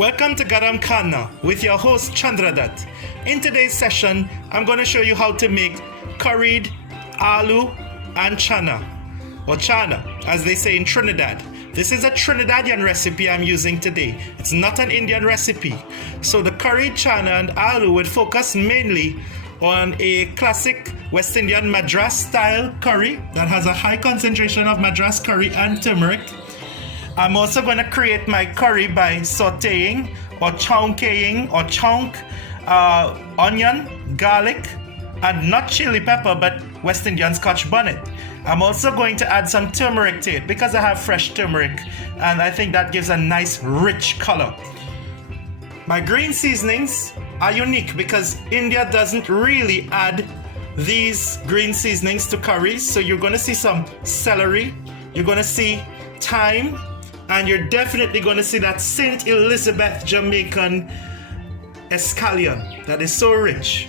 Welcome to Garam Khana with your host Chandradat. In today's session, I'm going to show you how to make curried aloo and channa, or channa as they say in Trinidad. This is a Trinidadian recipe I'm using today. It's not an Indian recipe. So the curried channa and aloo would focus mainly on a classic West Indian Madras style curry that has a high concentration of Madras curry and turmeric. I'm also going to create my curry by sauteing or chonking onion, garlic, and not chili pepper but West Indian scotch bonnet. I'm also going to add some turmeric to it because I have fresh turmeric and I think that gives a nice rich color. My green seasonings are unique because India doesn't really add these green seasonings to curries. So you're going to see some celery, you're going to see thyme, and you're definitely going to see that St. Elizabeth Jamaican escallion that is so rich.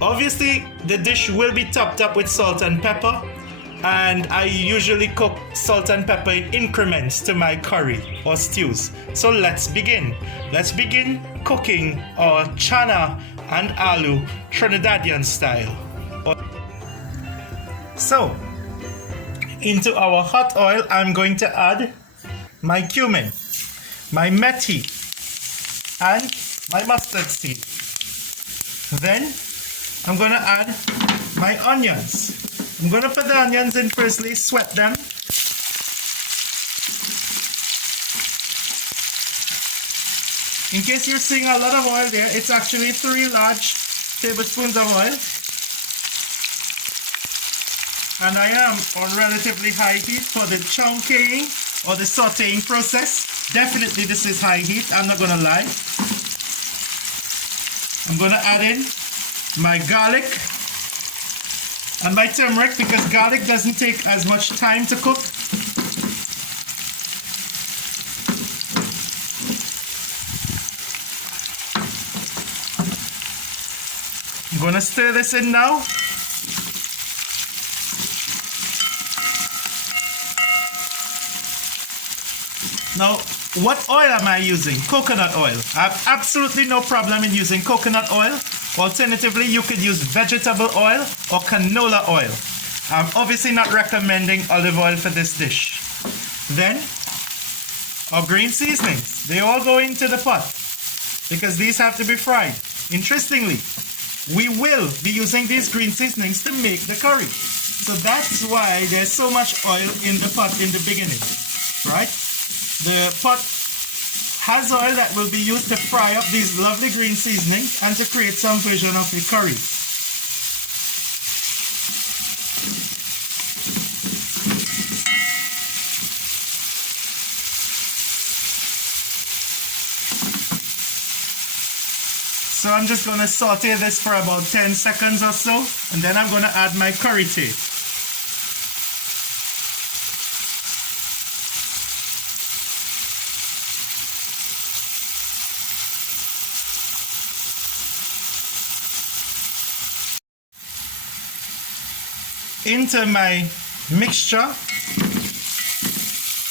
Obviously, the dish will be topped up with salt and pepper, and I usually cook salt and pepper in increments to my curry or stews. So let's begin. Let's begin cooking our channa and aloo Trinidadian style. So, into our hot oil, I'm going to add my cumin, my methi, and my mustard seed. Then I'm going to add my onions. I'm going to put the onions in firstly, sweat them. In case you're seeing a lot of oil there, it's actually 3 large tablespoons of oil. And I am on relatively high heat for the chonking or the sauteing process. Definitely this is high heat, I'm not gonna lie. I'm gonna add in my garlic and my turmeric because garlic doesn't take as much time to cook. I'm gonna stir this in now. Now, what oil am I using? Coconut oil. I have absolutely no problem in using coconut oil. Alternatively, you could use vegetable oil or canola oil. I'm obviously not recommending olive oil for this dish. Then, our green seasonings. They all go into the pot because these have to be fried. Interestingly, we will be using these green seasonings to make the curry. So that's why there's so much oil in the pot in the beginning, right? The pot has oil that will be used to fry up these lovely green seasonings and to create some version of the curry. So I'm just going to saute this for about 10 seconds or so, and then I'm going to add my curry to it. Into my mixture,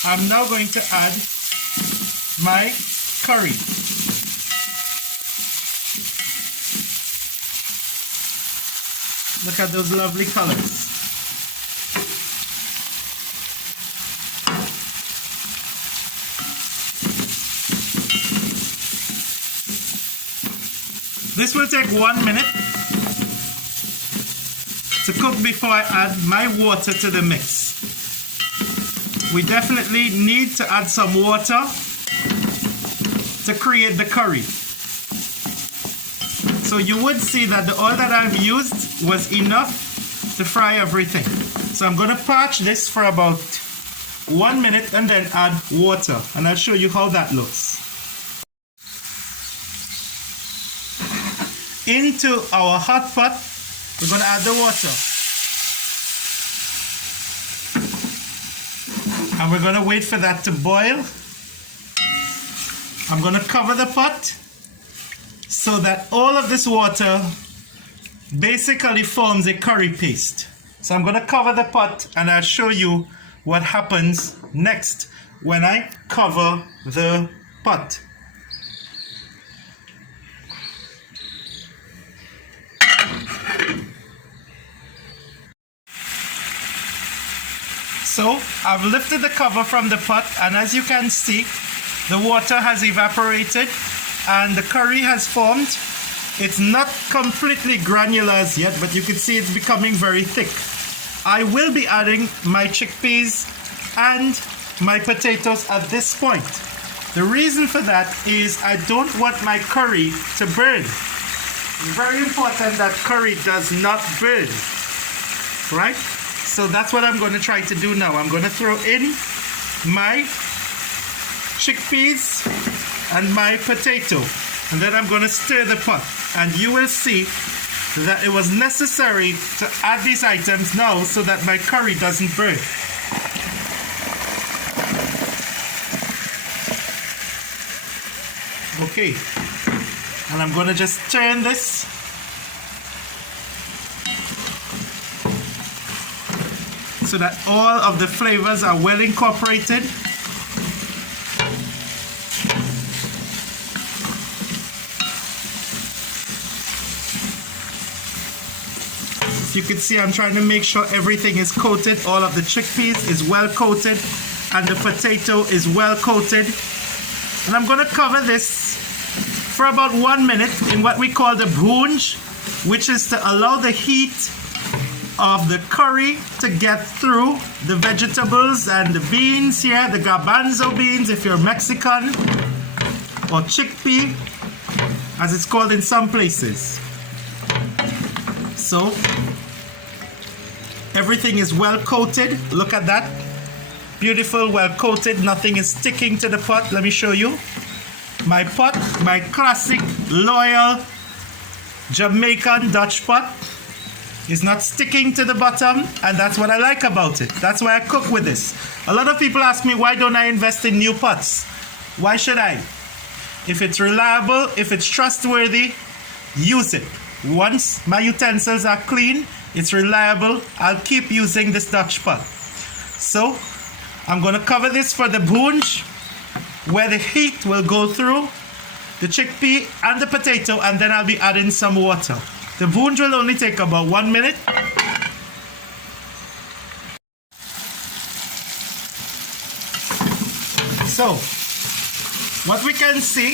I'm now going to add my curry. Look at those lovely colors. This will take 1 minute to cook before I add my water to the mix. We definitely need to add some water to create the curry. So you would see that the oil that I've used was enough to fry everything. So I'm going to parch this for about 1 minute and then add water, and I'll show you how that looks. Into our hot pot, we're going to add the water. And we're going to wait for that to boil. I'm going to cover the pot so that all of this water basically forms a curry paste. So I'm going to cover the pot and I'll show you what happens next when I cover the pot. So I've lifted the cover from the pot, and as you can see, the water has evaporated and the curry has formed. It's not completely granular as yet, but you can see it's becoming very thick. I will be adding my chickpeas and my potatoes at this point. The reason for that is I don't want my curry to burn. It's very important that curry does not burn, right? So that's what I'm going to try to do now. I'm going to throw in my chickpeas and my potato, and then I'm going to stir the pot, and you will see that it was necessary to add these items now so that my curry doesn't burn. Okay, and I'm going to just turn this so that all of the flavors are well incorporated. As you can see, I'm trying to make sure everything is coated. All of the chickpeas is well coated and the potato is well coated. And I'm going to cover this for about 1 minute in what we call the bhoonj, which is to allow the heat of the curry to get through the vegetables and the beans here, the garbanzo beans if you're Mexican, or chickpea as it's called in some places. So everything is well coated. Look at that. Beautiful, well coated. Nothing is sticking to the pot. Let me show you. My pot, my classic, loyal Jamaican Dutch pot, is not sticking to the bottom, and that's what I like about it. That's why I cook with this. A lot of people ask me, why don't I invest in new pots? Why should I? If it's reliable, if it's trustworthy, use it. Once my utensils are clean, it's reliable, I'll keep using this Dutch pot. So I'm going to cover this for the bhoonj, where the heat will go through the chickpea and the potato, and then I'll be adding some water. The bhoonj will only take about 1 minute. So what we can see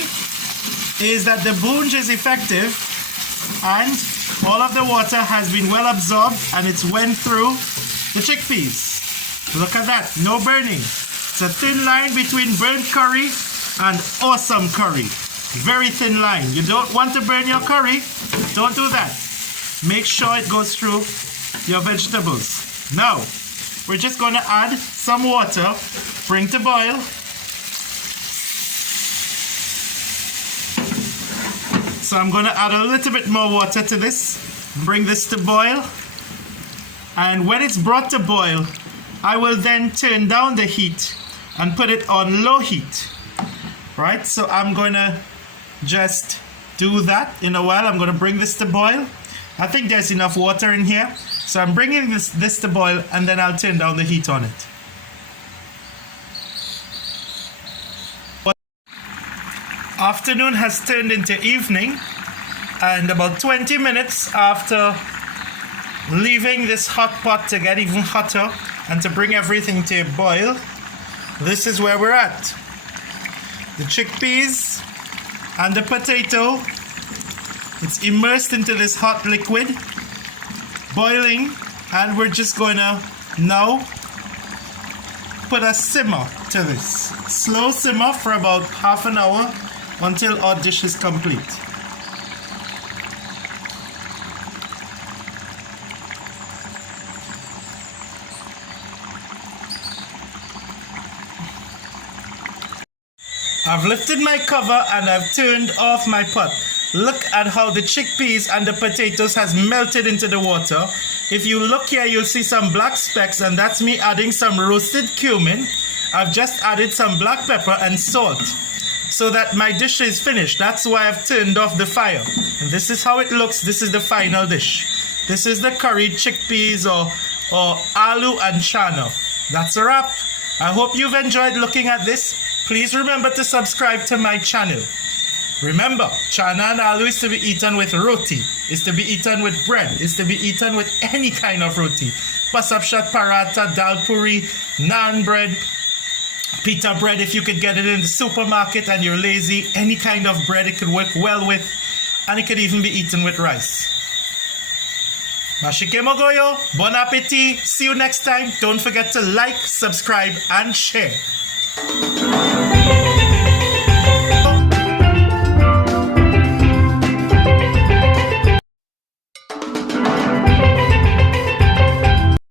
is that the bhoonj is effective and all of the water has been well absorbed and it's went through the chickpeas. Look at that, no burning. It's a thin line between burnt curry and awesome curry. Very thin line. You don't want to burn your curry. Don't do that. Make sure it goes through your vegetables. Now, we're just going to add some water, bring to boil. So I'm going to add a little bit more water to this, bring this to boil. And when it's brought to boil, I will then turn down the heat and put it on low heat. Right, so I'm going to just do that in a while. I'm going to bring this to boil. I think there's enough water in here. So I'm bringing this to boil, and then I'll turn down the heat on it. Afternoon has turned into evening, and about 20 minutes after leaving this hot pot to get even hotter and to bring everything to a boil, this is where we're at. The chickpeas and the potato, it's immersed into this hot liquid, boiling, and we're just going to now put a simmer to this. Slow simmer for about half an hour until our dish is complete. I've lifted my cover and I've turned off my pot. Look at how the chickpeas and the potatoes has melted into the water. If you look here, you'll see some black specks, and that's me adding some roasted cumin. I've just added some black pepper and salt so that my dish is finished. That's why I've turned off the fire. And this is how it looks. This is the final dish. This is the curried chickpeas or aaloo and channa. That's a wrap. I hope you've enjoyed looking at this. Please remember to subscribe to my channel. Remember, Channa Aaloo is to be eaten with roti, is to be eaten with bread, is to be eaten with any kind of roti. Pasapshat paratha, dal puri, naan bread, pita bread if you could get it in the supermarket and you're lazy. Any kind of bread it could work well with, and it could even be eaten with rice. Mashike mogoyo, bon appetit, see you next time. Don't forget to like, subscribe and share.